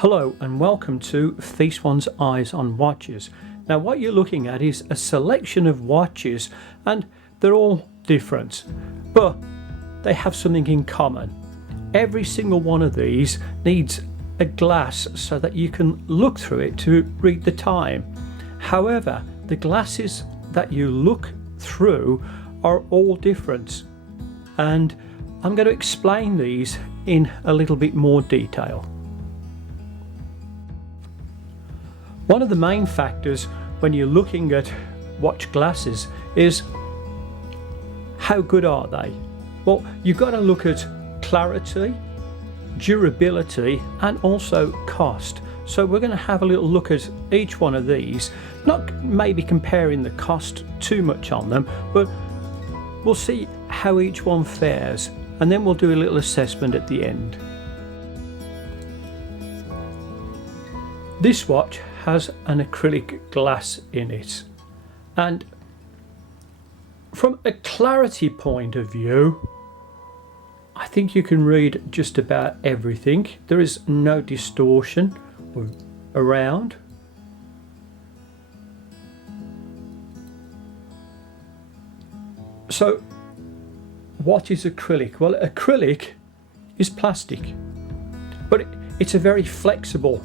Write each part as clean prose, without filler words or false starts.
Hello and welcome to Feast One's Eyes on Watches. Now what you're looking at is a selection of watches, and they're all different, but they have something in common. Every single one of these needs a glass so that you can look through it to read the time. However, the glasses that you look through are all different, and I'm going to explain these in a little bit more detail. One of the main factors when you're looking at watch glasses is how good are they? Well, you've got to look at clarity, durability, and also cost. So we're going to have a little look at each one of these, not maybe comparing the cost too much on them, but we'll see how each one fares, and then we'll do a little assessment at the end. This watch has an acrylic glass in it, and from a clarity point of view, I think you can read just about everything. There is no distortion around. So what is acrylic? Well, acrylic is plastic, but it's a very flexible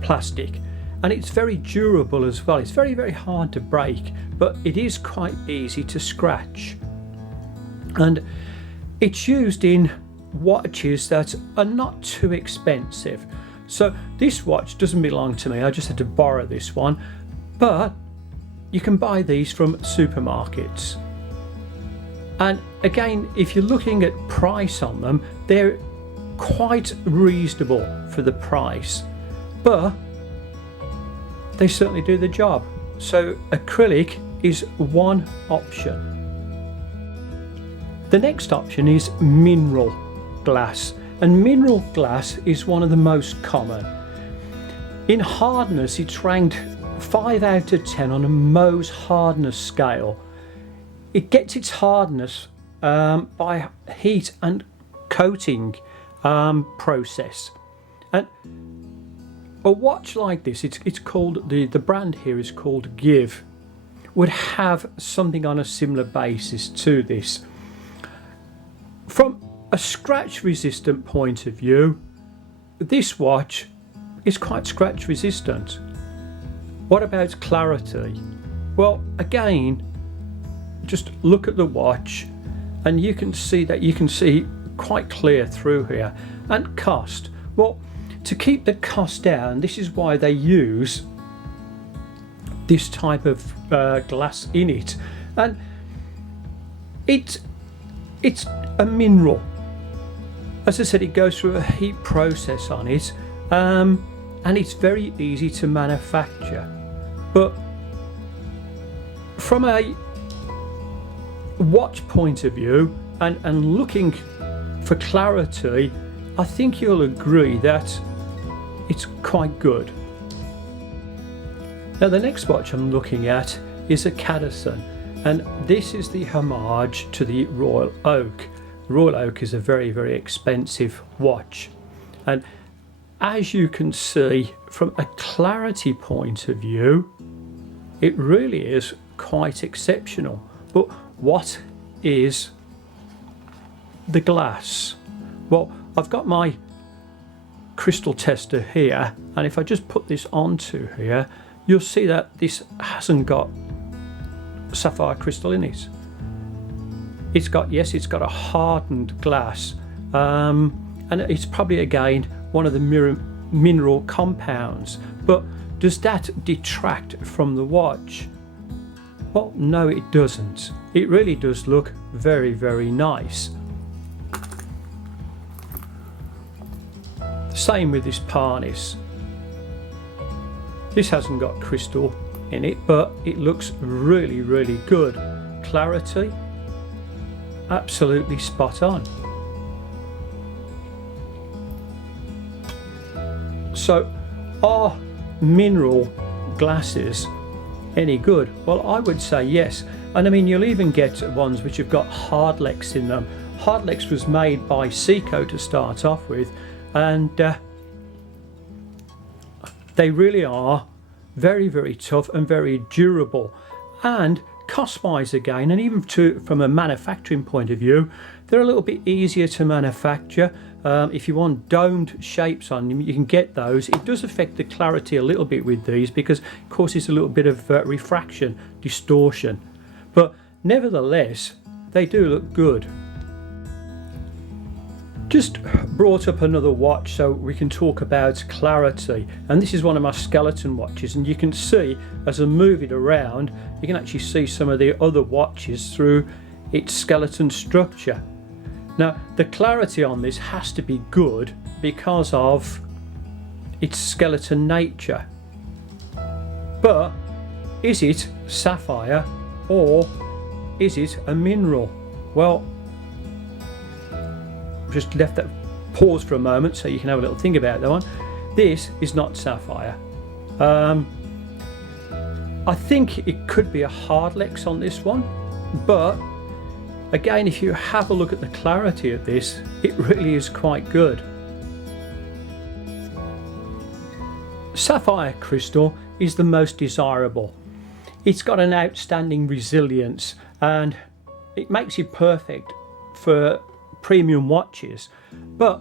plastic, and it's very durable as well. It's very hard to break, but it is quite easy to scratch, and it's used in watches that are not too expensive. So this watch doesn't belong to me, I just had to borrow this one, but you can buy these from supermarkets. And again, if you're looking at price on them, they're quite reasonable for the price, but they certainly do the job. So acrylic is one option. The next option is mineral glass, and mineral glass is one of the most common. In hardness, it's ranked 5 out of 10 on a Mohs hardness scale. It gets its hardness by heat and coating process. And a watch like this, it's called, the brand here is called Give, would have something on a similar basis to this. From a scratch resistant point of view, this watch is quite scratch resistant. What about clarity? Well, again, just look at the watch and you can see quite clear through here. And cost, well, to keep the cost down, this is why they use this type of glass in it, and it's a mineral. As I said, it goes through a heat process on it, and it's very easy to manufacture. But from a watch point of view and looking for clarity, I think you'll agree that it's quite good. Now the next watch I'm looking at is a Cadison, and this is the homage to the Royal Oak. Royal Oak is a very expensive watch, and as you can see from a clarity point of view, it really is quite exceptional. But what is the glass? Well, I've got my crystal tester here, and if I just put this onto here, you'll see that this hasn't got sapphire crystal in it. It's got a hardened glass, and it's probably again one of the mineral compounds. But does that detract from the watch? Well, no, it doesn't. It really does look very nice. Same with this harness. This hasn't got crystal in it, but it looks really good. Clarity, absolutely spot on. So are mineral glasses any good? Well, I would say yes. And I mean, you'll even get ones which have got Hardlex in them. Hardlex was made by Seiko to start off with, and They really are very, very tough and very durable. And cost-wise again, and even from a manufacturing point of view, they're a little bit easier to manufacture. If you want domed shapes on them, you can get those. It does affect the clarity a little bit with these because it causes a little bit of refraction, distortion. But nevertheless, they do look good. Just brought up another watch so we can talk about clarity, and this is one of my skeleton watches, and you can see as I move it around you can actually see some of the other watches through its skeleton structure. Now the clarity on this has to be good because of its skeleton nature, but is it sapphire or is it a mineral? Well, just left that pause for a moment so you can have a little think about that one. This is not sapphire. I think it could be a hardlex on this one, but again, if you have a look at the clarity of this, it really is quite good. Sapphire crystal is the most desirable. It's got an outstanding resilience and it makes it perfect for premium watches. But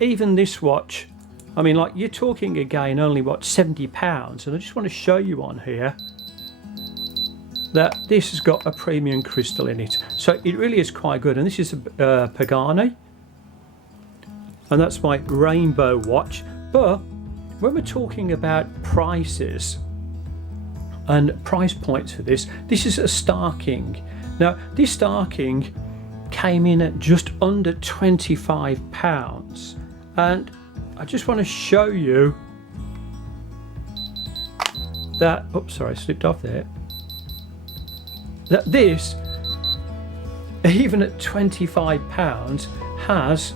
even this watch, I mean, like, you're talking again only what, £70, and I just want to show you on here that this has got a premium crystal in it, so it really is quite good. And this is a Pagani, and that's my rainbow watch. But when we're talking about prices and price points for this is a Star King. Now this Star King came in at just under £25, and I just want to show you that, oops, sorry, I slipped off there, that this, even at £25, has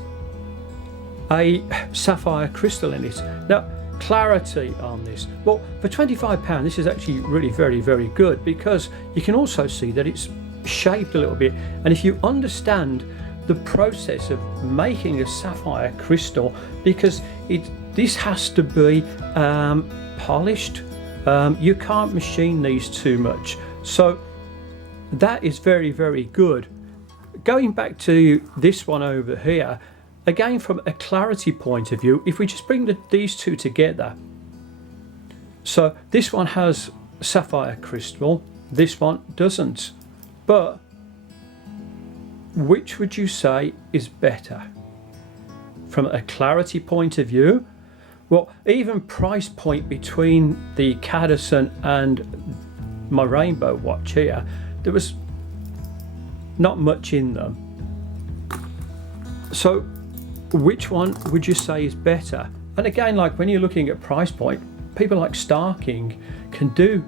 a sapphire crystal in it. Now clarity on this, well, for £25 this is actually really very, very good, because you can also see that it's shaped a little bit, and if you understand the process of making a sapphire crystal, because this has to be polished, you can't machine these too much, so that is very, very good. Going back to this one over here, again from a clarity point of view, if we just bring these two together, so this one has sapphire crystal, this one doesn't. But which would you say is better from a clarity point of view? Well, even price point between the Cadison and my rainbow watch here, there was not much in them. So which one would you say is better? And again, like when you're looking at price point, people like Star King can do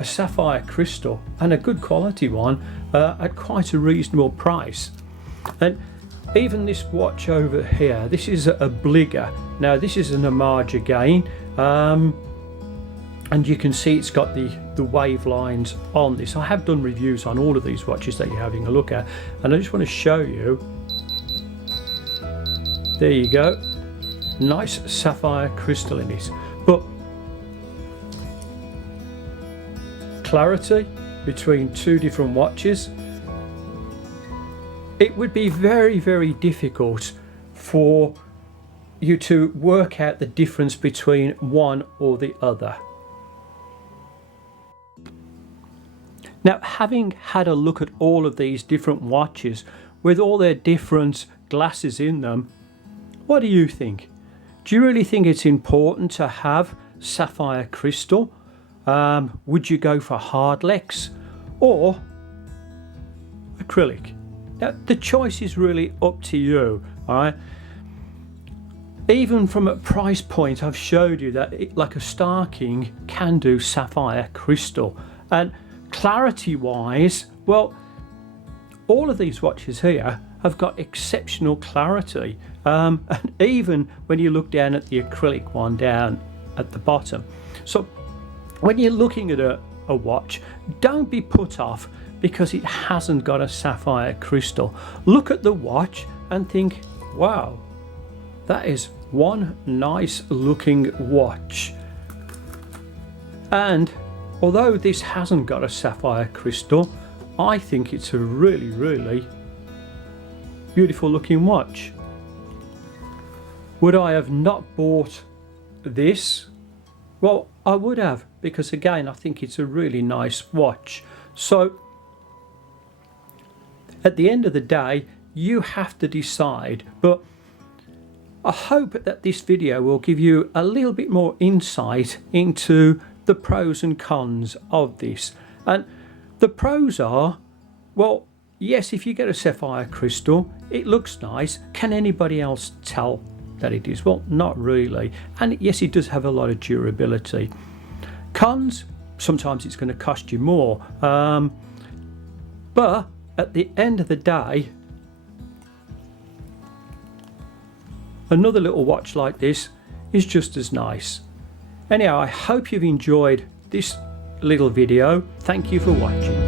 a sapphire crystal, and a good quality one, at quite a reasonable price. And even this watch over here, this is a Bligger. Now this is an homage again, and you can see it's got the wave lines on this. I have done reviews on all of these watches that you're having a look at, and I just want to show you. There you go, nice sapphire crystal in it. But clarity between two different watches, it would be very, very difficult for you to work out the difference between one or the other. Now, having had a look at all of these different watches with all their different glasses in them, what do you think? Do you really think it's important to have sapphire crystal? Would you go for hardlex or acrylic? Now the choice is really up to you, alright? Even from a price point, I've showed you that like a Star King can do sapphire crystal, and clarity wise, well, all of these watches here have got exceptional clarity, and even when you look down at the acrylic one down at the bottom. So when you're looking at a watch, don't be put off because it hasn't got a sapphire crystal. Look at the watch and think, wow, that is one nice looking watch. And although this hasn't got a sapphire crystal, I think it's a really beautiful looking watch. Would I have not bought this? Well, I would have, because again, I think it's a really nice watch. So at the end of the day, you have to decide, but I hope that this video will give you a little bit more insight into the pros and cons of this. And the pros are, well, yes, if you get a sapphire crystal, it looks nice. Can anybody else tell that it is? Well, not really. And yes, it does have a lot of durability. Cons, sometimes it's going to cost you more. But at the end of the day, another little watch like this is just as nice. Anyhow, I hope you've enjoyed this little video. Thank you for watching.